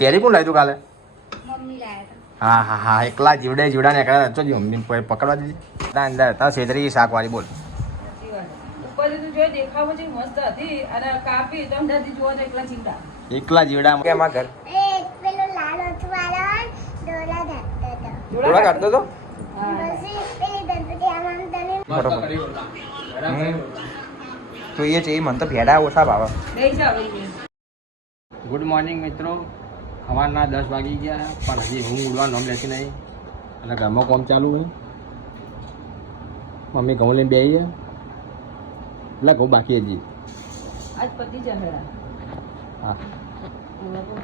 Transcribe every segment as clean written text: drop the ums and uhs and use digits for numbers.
કેરી કોણ લાવ્યું કાલે? મમ્મી લાયા હા હા હા, એકલા જીવડે જીવડા ને એકલા તો મમ્મી પકડવા દીધી. અંદર તા છેતરી શાકવાળી બોલ. સાચી વાત. ઉપર તું જોઈ દેખાવ છે મસ્ત હતી અને કાપી તો અંદરથી જોવો તો એકલા ચીવડા. એકલા જીવડા કેમ આ ઘર એ પેલો લાલ અથવાળા ડોલા ધાકતો હતો. થોડા કાઢતો તો હા. પછી પેલી ગણપતિ આમ તને તો એ છે મને તો ભેડા ઓછા ભાવે. લઈ જાવ એ. ગુડ મોર્નિંગ મિત્રો. સવારના 10 વાગી ગયા પણ હજી હું ઉડવા નામ લેતી નહીં અને ઘરમાં કામ ચાલુ હોય. મમ્મી ઘઉં લઈને બેસી ગયા એટલે ઘઉં બાકી હજી. આજ પતિ જહેરા. હા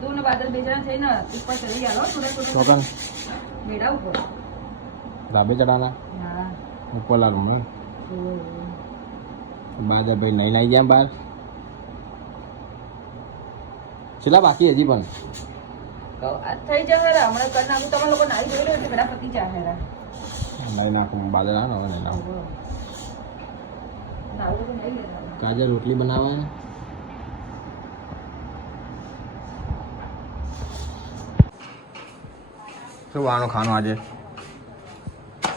તું ને બાદલ બેચારા થઈને ઉપર ચડી ગયા થોડા થોડા ચોકન મેળા ઉપર. ધાબે ચડાના હા. ઉપરલા રૂમ બાદલ ભાઈ નહીં આવી ગયા બહાર. છેલ્લા બાકી હજી પણ થઈ જહેરા હમણાં કરી નાખું. તમે લોકો નાઈ જોઈ લો એટલે બધા પતિ જહેરા. નહીં નાખું બાદલ આવે ને હવે નહીં નાખું. નાવું તો નહીં ગયા. કાજે રોટલી બનાવવા શું વાનું ખાવાનું આજે?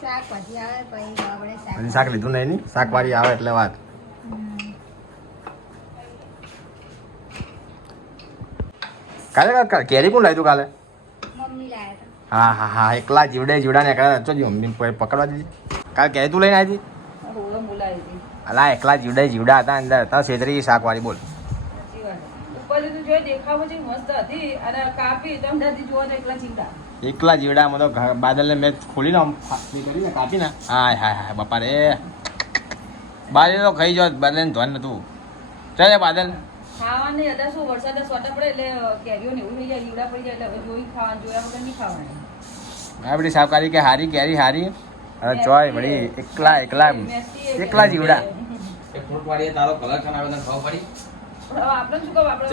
શાક ભાજી આવે પછી આપણે શાક હજી શાક લીધું નહીં ની શાકવાળી આવે એટલે વાત. કાલે કેરી કોણ લાવ્યું કાલે? મમ્મી લાયા હા હા હા, એકલા જીવડે જીવડા ને એકલા તો મમ્મી પકડવા દીધી. કાલે કેરી તું લઈને આવી હતી? હોવે બોલાવી હતી. અલા એકલા જીવડે જીવડા હતા અંદર તા છેતરી શાકવાળી બોલ. સાચી વાત. ઉપર તું જોઈ દેખાવ છે મસ્ત હતી અને કાપી તો અંદરથી જોવો તો એકલા ચીવડા. એકલા જીવડામાં તો બાદલને મેં ખોલી ને કરીને કાપી ને હાય હાય હાય બાપા રે. બાદલ તો ખાઈ જાવ, બાદલ ધ્યાન નતું. ચાલે બાદલ ખાવાની હતા શું વરસાદ સોટા પડે એટલે કેરીઓ ને એવું થઈ જાય લીવડા પડી જાય એટલે હવે જોઈ ખાવાનું જોયા વગર નહીં ખાવાની. આ બધી શાકભાજી કે હારી કેરી હારી અરે ચોય વળી એકલા એકલા એકલા જીવડા. એ ફ્રૂટ વાળી તારો કલર ખાના આવે તને ખબર પડી? હવે આપણે શું કહું આપણે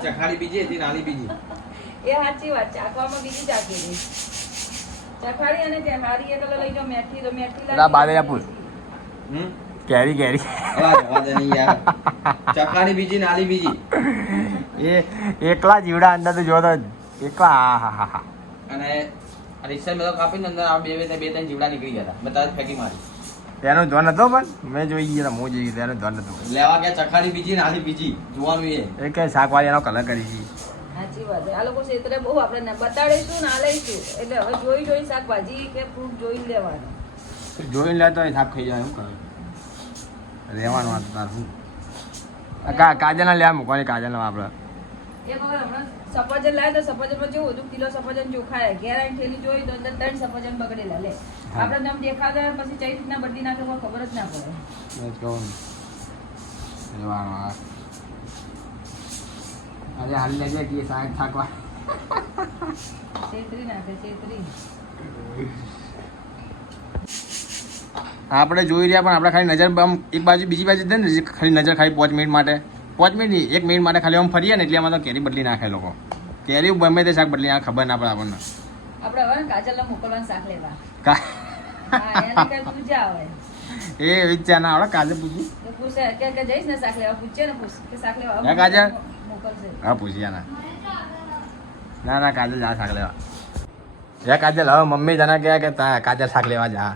ચખાડી બીજી હતી નાની બીજી. એ સાચી વાત છે. આખવામાં બીજી ચાકી રહી ચખાડી અને તે હારી એ કલર લઈ જાઓ મેથી તો મેથી પેલા બાદલ આપું હમ કેરી કેરી અલા જવા દે નહીં યાર. ચખાડી બીજી નાની બીજી. એ એકલા જીવડા અંદર તો જોતો એકલા હા હા હા હા. અને રિક્ષા મેં તો કાપીને અંદર આ બે ત્રણ જીવડા નીકળી ગયા હતા. મેં તારે ફેંકી મારી. તેનું ધ્યાન હતો પણ મેં જોઈ ગયા હું જોઈ ગયા તેનું ધ્યાન હતું. લેવા ગયા ચખાડી બીજી નાની બીજી જોવાનું એ. એ કે શાકભાજી એનો કલર કરી છે. સાચી વાત છે. આ લોકો ક્ષેત્રે બહુ આપણે બતાડીશું ના લઈશું એટલે હવે જોઈ શાકભાજી કે ફ્રૂટ જોઈ લેવાનું. જોઈને લેતો હોય થાપ ખાઈ જાય એવું કરે રહેવાનું વાત તાર શું કાજલ લે મૂકવાની કાજલ આપણે એક વખત હમણાં સફરજન લાવે તો સફરજનમાં જેવું હતું કિલો સફરજન ચોખાય ઘેર આવીને થેલી જોઈ તો અંદર 3 સફરજન બગડેલા લે આપણે તો આમ દેખાતા પછી ચઈ રીતના બદલી નાખે કોઈ ખબર જ ના પડે. રહેવાનું અરે હાલ લેજે કે શાક થાકવા છેતરી નાખે છેતરી. આપણે જોઈ રહ્યા પણ આપણે ખાલી નજર આમ એક બાજુ બીજી બાજુ દે ને ખાલી નજર ખાલી 5 મિનિટ માટે 5 મિનિટ નહીં 1 મિનિટ માટે ખાલી આમ ફરીએ ને એટલે આમાં તો કેરી બદલી નાખે લોકો. કેરી ગમે તે શાક બદલી નાખે ખબર ના પડે આપણને. આપણે હવે ને કાજલને મોકલવાનું શાક લેવા. કા હા એને કઈ પૂજા આવે એ વિચાર ના આવડે કાજલ પૂછ્યું તો પૂછે કે જઈશ ને શાક લેવા પૂછે ને પૂછ કે શાક લેવા હે કાજલ? મોકલશે. હા પૂછ્યા ના ના કાજલ જા શાક લેવા. હે કાજલ હવે મમ્મી તને કહે કે કાજલ શાક લેવા જા.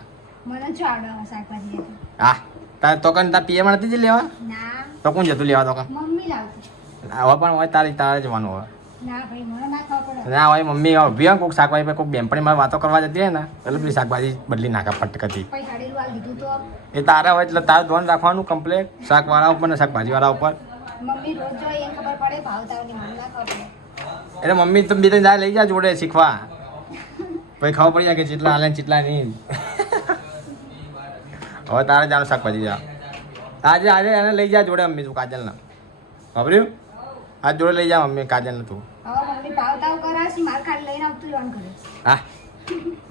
મને ચાડો શાકભાજી હતી. હા તાર તોકન તાર પીએમાં નથી જ લેવા ના તો કોણ જતું લેવા તોકન મમ્મી લાવતી. હવે પણ હોય તારે જવાનું હોય ના ભાઈ મને ના ખાવા પડે. ના હોય મમ્મી ઉભી હોય કોઈક શાકભાજી પર કોઈક બેનપણી મારે વાતો કરવા જતી હોય ને એટલે પેલી શાકભાજી બદલી નાખે ફટકતી. પછી હાડેલું આ લીધું તો એ તારા હોય એટલે તારું ધ્યાન રાખવાનું કમ્પ્લેટ શાકવાળા ઉપર ને શાકભાજીવાળા ઉપર. મમ્મી રોજ જોઈએ એને ખબર પડે ભાવતાઓની મને ના ખબર પડે. એટલે મમ્મી તો બે ત્રણ જાય લઈ જા જોડે શીખવા પછી ખબર પડી જાય કે ચેટલા હાલે ચેટલા નહીં. હવે તારે જાનું શાકભાજી જા આજે આજે એને લઈ જા જોડે મમ્મી તું કાજલને ખબર્યું આજ જોડે લઈ જા મમ્મી કાજલને તું. હવે મમ્મી ભાવતાઓ કરાવશે મારે ખાલી લઈને આવતું રહેવાનું ઘરે. હા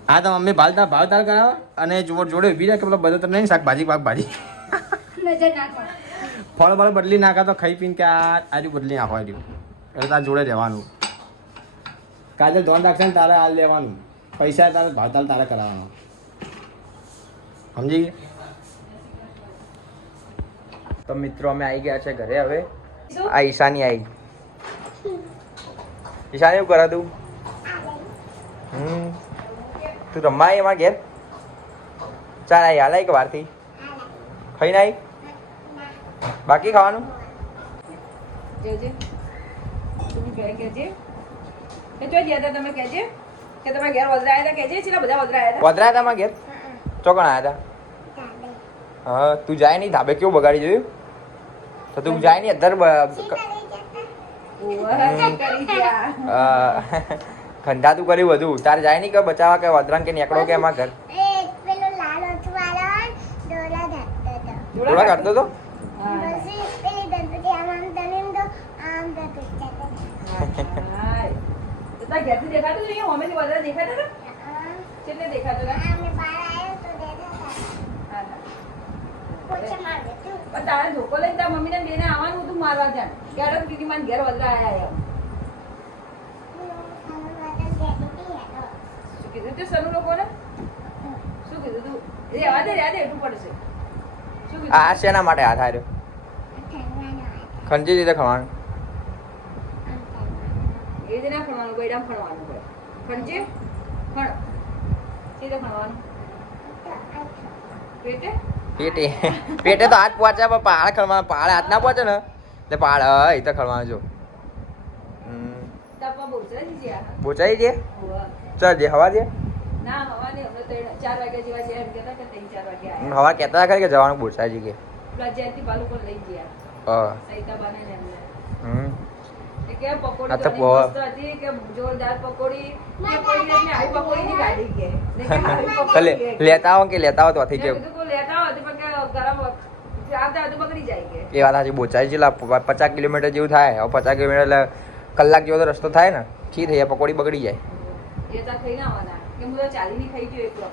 હા તો મમ્મી ભાવતાલ કરાવો અને જોડે ઊભી જાય કે પેલો બધો તો નહીં શાકભાજી ભાજી નજર ના કર. ફળ ફળ બદલી નાખા તો ખાઈ પીને કે આજુ બદલી નાખો આજુ એટલે તારે જોડે રહેવાનું. કાજલ ધોન રાખશે ને તારે હાલ લેવાનું પૈસા તારે ભાવતાલ તારે કરાવવાનો સમજી ગયા. તો મિત્રો અમે આવી ગયા છે ઘરે હવે. આ ઈશાની આવી ઈશાન એવું કરે તું તું રમવા આવી અમારા ઘેર ચાલ આવી હાલ આવી કે વારથી ખાઈ ના આવી બાકી ખાવાનું જોજે તું બી ઘરે કહેજે કે જો ગયા હતા તમે કહેજે કે તમારા ઘેર વદરા આવ્યા હતા કહેજે છેલ્લા બધા વદરા આવ્યા વદરા હતા અમારા ઘેર ચોકણ આવ્યા હતા હા તું જાય નહીં ધાબે કેવું બગાડી જોયું તો તું જાય નહીં અધર હતા કરી ગયા ખંડા તું કર્યું બધું તારે જાય નહીં કે બચાવવા કે વદરાન કે નીકળો કે એમાં ઘર પેલો લાલ અથવાળો ડોલા ધાકતો હતો. થોડા કાઢતો તો હા પછી પેલી ગણપતિ આમ આમ તને તો આમ કરતો હતો. હાય. તો તારા ઘેરથી દેખાતું હતું અહીંયા હોમેથી વદરા દેખાતા હતા કેટલે દેખાતા હતા આમને બહાર આવ્યો તો દેખાતા. હા, હા. પોચા મારતો તું. પણ તારે ધોકો લઈને તારા મમ્મીને બેને આવવાનું હતું મારવા ત્યાં ક્યારે કીધી મને ઘેર વદરા આયા એમ શું કીધું તે સનુ લોકોને શું કીધું તું રેવા દે એટલું પડશે શું કીધું આ શેના માટે હાથ આવ્યો ઠરવાનો હતો. ખંજી રીતે ખાવાનું આમ ઠરવાનો. એ રીતે ના ફણવાનું બૈડામ ફણવાનું પડે ફણજે ફણ સીધે ફણવાનું તો આખો. પેટે પેટે પેટે તો હાથ પહોંચે પણ પહાડ ખળવાનું પહાડ હાથ ના પહોંચે ને એટલે પહાડ એ તો ખળવાનું જો તાપા બહુ છે જીયા બોચાઈ દે હોવા. ચાલ દે હવા દે ના હવાની હવે 4 વાગ્યા જેવા છે એમ કહેતા કે 3-4 વાગ્યા આયા હવા કહેતા ખરી કે જવાનું બોચાઈ કે પેલા જયંતિ પાલુ પર લઈ ગયા સૈતા બાને ને એમને હમ એ કે આ પકોડી તો તો મસ્ત હતી કે જોરદાર પકોડી કે કોઈ દિવસ મેં આવી પકોડી નહીં ખાધી કે ને કે આવી તો પકોડી કે લેતા આવો કે લેતા આવો તો થઈ મેં કેવું કીધું કોઈ લેતા હોય તો પણ કે ગરમ આવતા હોય તો બગડી જાય કે એ વાત સાચી બોચાઈ જેટલા 50 કિલોમીટર જેવું થાય હવે 50 કિલોમીટર એટલે કલાક જેવો તો રસ્તો થાય ને છી થઈ જાય પકોડી બગડી જાય એ તા ખાઈ ના આવવાના કે હું તો ચાલીની ખાઈ ગયો એકલો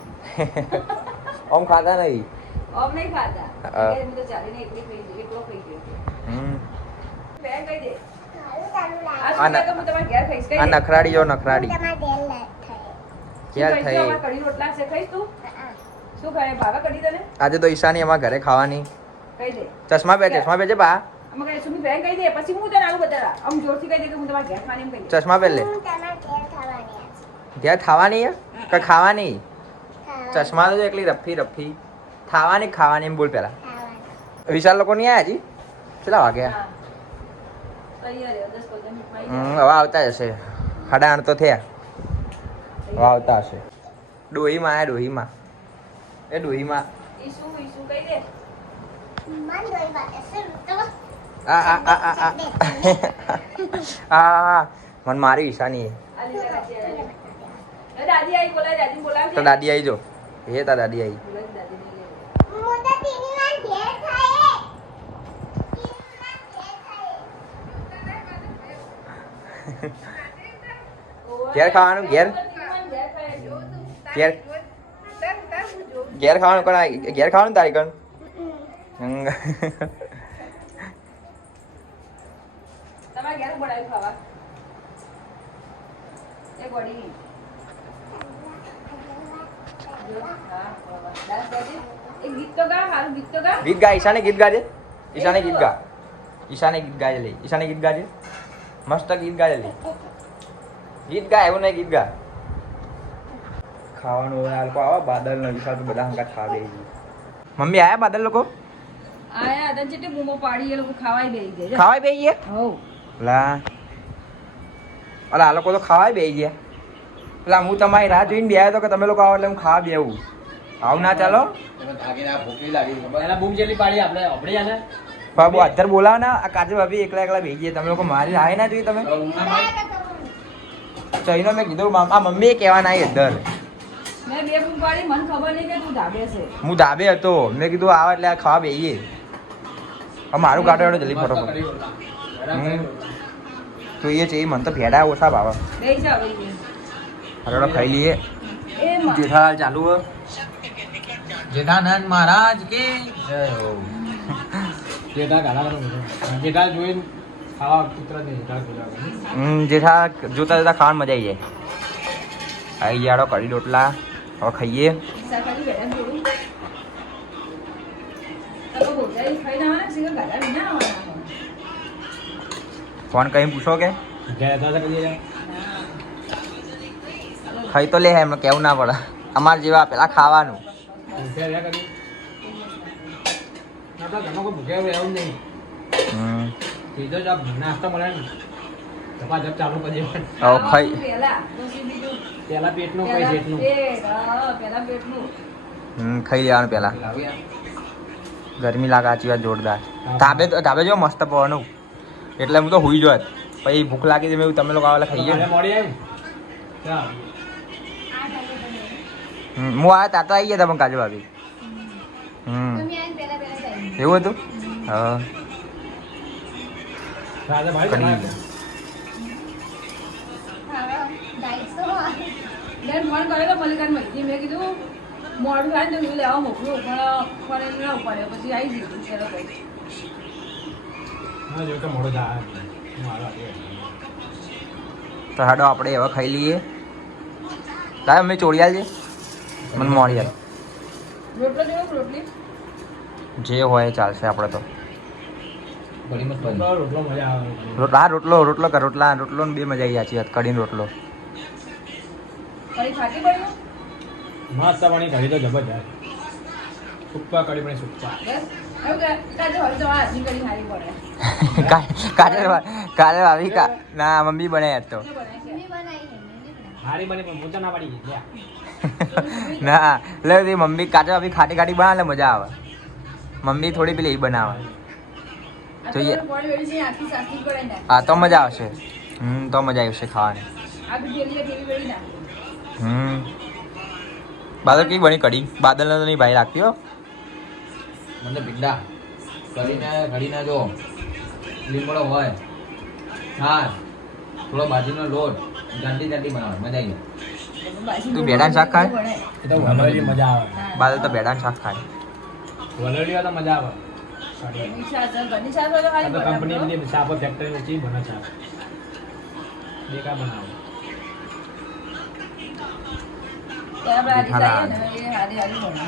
આમ ખાતા નહીં ઓમ નહીં ખાતા હા. કે હું તો ચાલીને એકલી ખાઈ ગયો એકલો ખાઈ ગયો હમ બેન કહી દે સારું સારું લાગે. આ શું કહે કે હું તમારા ઘેર ખાઈશ કહી આ દે નખરાડી જો નખરાડી તમારે તેલ થાય. ક્યાં શું ખાઈશ? થઈ અમારા કઢી રોટલા છે ખાઈશ તું હા. શું ખાય ભાવે કઢી તને આજે તો ઈશાની અમારા ઘરે ખાવાની કહી દે ચશ્મા પહેરજે બા અમે કહે સુમી બેન કહી દે પછી હું તને આવું બતાડા આમ જોરથી કહી દે કે હું તમારા ઘેર ખાવાની એમ કહી દે ચશ્મા પહેર લે હું તમારે તેલ થવાની આજ. ત્યાં ખાવાની હે કે ખાવાની ખાવાની. ચશ્મા તો એકલી રફી ખાવાની ખાવાની એમ બોલ પેલા ખાવાની. વિશાલ લોકો નહીં આવ્યા હજી કેટલા વાગ્યા હા. તૈયાર છે 10-15 મિનિટમાં આવી હવે આવતા જશે 8:30 તો થયા હવે આવતા હશે ડોહીમાં આયા ડોહીમાં એ ડોહીમાં ઈસુ કહી દે મન દોઈ વાગે શું તો આ આ આ આ આ મન મારી ઈશાની આ લીલા કાચી એ દાદી આવી બોલાય દાદી બોલાવ તો દાદી આવી જો એ તા દાદી આવી દાદી નહીં લે હું તો તીની વાર ઘેર ખાય. તીની વાર ઘેર ખાય. ઘેર ખાવાનું ઘેર ઘેર ઘેર ખાવાનું કોણ ઘેર ખાવાનું તારી કણ તમારે ઘેર બનાવ્યું ખાવા એક વડી હા ડાન્સ કરજે એક ગીત તો ગા હારું ગીત તો ગા ગીત ગા ઈશાને ગીત ગાજે ઈશાને ગીત ગા ઈશાને ગીત ગાજે લે ઈશાને ગીત ગાજે મસ્ત ગીત ગાજે લે ગીત ગા એવું નહીં ગીત ગા ખાવાનું હોય આ લોકો આવા બાદલ નો ઈશા તો બધા હંગાત ખાવા બેસી મમ્મી આયા બાદલ લોકો આયા હતા જેટલી બૂમો પાડી એ લોકો ખાવાય બેહી ગયા ખાવાય બેસી ગયા હો લા અલા આ લોકો તો ખાવાય બેસી ગયા પેલા હું તમારી રાહ જોઈને બેહ્યો તો કે તમે લોકો આવો એટલે હું ખાવા બેહું આવું ના ચાલો એના બૂમ જેટલી પાડી આપણે અભડી આને બાબુ અત્યારે બોલાવો ને આ કાજુ ભાભી એકલા એકલા બેસી ગયા તમે લોકો મારી રાહ ના જોઈ તમે ચઈનો મેં કીધું આ મમ્મીએ કહેવા ના અધર મેં બે બૂમ પાડી મને ખબર નહીં કે તું ધાબે છે હું ધાબે હતો મેં કીધું આવા એટલે આ ખાવા બેહીએ હવે મારું કાઢો એડો જલ્દી ફટોફટ તો એ છે એ મને તો ભેડા ઓછા ભાવે બેહી જાવ બેહી હરોડો ખાઈ લઈએ એ માં જેઠાલાલ ચાલુ હો જેઠાનંદ મહારાજ કે જય હો જેઠા ગાડા જેઠા જોઈને ખાવા પુત્ર ને જેઠા બોલાવે જેઠા જોતા જોતા ખાવાની મજા આવી જાય આવી જાડો કઢી રોટલા હવે ખાઈએ શાકભાજી બેઠા જોડું તો બોજાઈ ખાઈને આવવાના સિંગલ ગાડા વિના આવવાના ફોન કરીને પૂછો કે જય દાદા કહીએ ના ખાઈ તો લે એમને કેવું ના પડે અમાર જેવા પેલા ખાવાનું ભૂખ્યા રહ્યા કરી આપણા ઘરમાં કોઈ ભૂખ્યા રહેવું નહીં હમ સીધો જ નાસ્તો મળે ને ધપાધપ ચાલુ કરી દેવાનું. હવે ખાઈ પહેલા પછી બીજું પહેલા પેટનું પછી પહેલા પેટનું પેટ, હા, પહેલા પેટનું. ખાઈ લેવાનું પેલા લાવું યાર. ગરમી લાગે સાચી વાત જોરદાર ધાબે જો મસ્ત પવન એટલે હું તો હુઈ જોત પછી ભૂખ લાગી છે મેં તમે લોકો આવેલા ખાઈએ કાલે મોડી આવ્યું ચાલ. હું આવ્યા તા તો આવી ગયા હતા પણ કાજુ ભાભી એવું હતું હા રાજા ભાઈ કરી. બનાવ્યું. મેં ફોન કરેલો મલ્લિકાને મહિની મેં કીધું મોડું થાય ને તો હું લેવા મોકલું પણ એને ના ઉપાડ્યો પછી આવી દીધું ચાલો ભાઈ હા, જો કે મોડું થાય. મારો આવ્યો. તો હાડો આપણે હવે ખાઈ લઈએ તારે અમે ચોડિયાલ છે મને મળી યાર રોટલો જેવો કે રોટલી જે હોય એ ચાલશે આપણે તો ઘણી મસ્ત બની. રોટલો મજા આવે. હા રોટલો કર રોટલો ને બે મજા આવી સાચી વાત કઢીને રોટલો કઈ ખાટી પડ્યું મસ્ત પાણી કરી તો જબરજસ્ત. સુપ્પા કઢી પણ સુપ્પા. બસ એવું કે કાજે હવે તો હાથની કઢી સારી પડે કાલે ભાભી ના મમ્મી બને યાર તો શું બનાય છે? હારી બની પણ મૂંચા ના પાડી ગઈ. લ્યા. ના લે તે મમ્મી કાચે ભાભી ખાટી ખાટી બનાવે એટલે મજા આવે મમ્મી થોડી પેલી એ બનાવે આ તો જોઈએ. પાણી વેડી છે આખી સાસી કઢાઈ નાખી હા તો મજા આવશે તો મજા આવશે ખાવાની આ બી ઢેલી વેડી નાખી બાદલ કેવી બની કઢી બાદલ તો નહીં ભાઈ લાગતી હો મને ભીંડા ઘડીને જો લીમડો હોય છાશ થોડો બાજરીનો લોટ જાંટી બનાવે મજા આવી જાય. તું ભેડાનું શાક ખાય? એ તો વલોડી મજા આવે. બાદલ તો બેડાનું શાક ખાય વલોડી હોય તો મજા આવે. ઘરની છાશ ઘરની છાશ હોય તો આ ખાલી તો પડે કંપની આપણો. બધી સાપો ફેક્ટરી ઊંચી બને છે. બેકાર બનાવે. ત્યાં આપણે મીઠા આડી જઈએ ને એ હારી હારી બને.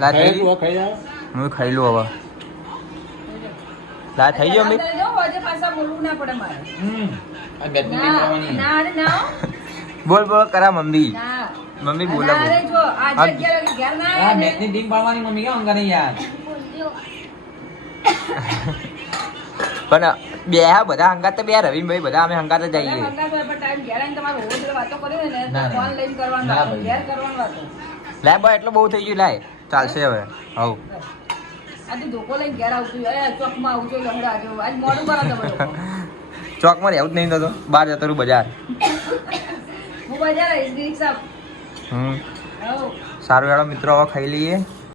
લા થઈ ખાઈ તું, ખાઈ જાવ. હું ખાઈ લઉં હવે લા થઈ ગયો મમ્મી અંદર જો, આજે પાછા બોલવું ના પડે મારે આ બેટની ટીમ ના કરવાની. ના અરે ના હો. બોલ કરા મમ્મી ના મમ્મી ના, બોલા અરે જો આજે આ- 11 વાગે ઘેર ના આ આવ્યા ને. બેટની ટીમ પાડવાની મમ્મી કેમ અંગાને યાર. પણ બે હા બધા હંગાત તો બે રવિભાઈ બધા અમે હંગાત જ ભલે જઈએ મંગાતો હોય પણ time ઘેર આવીને તમારે રોજ વાતો કરી હોય ને તો ના, ના. ફોન લઈને કરવાનું ના, વાતો, ભાઈ. ઘેર કરવાનું વાતો. લાય બા એટલું બહુ થઈ ગયું લાય ચાલશે હવે હવ આજે ધોકો લઈને ઘેર આવતું હોય, એ ચોકમાં આવું જોઈએ, લહડા આજો. આજ મોડું કરો તમે લોકો. ચોકમાં રહેવું જ નહીં થતો બહાર જતો રહું બજાર હું બજાર આવીશ, રિક્ષા. હમ હઉ. સારું હેડો મિત્રો હવે ખાઈ લઈએ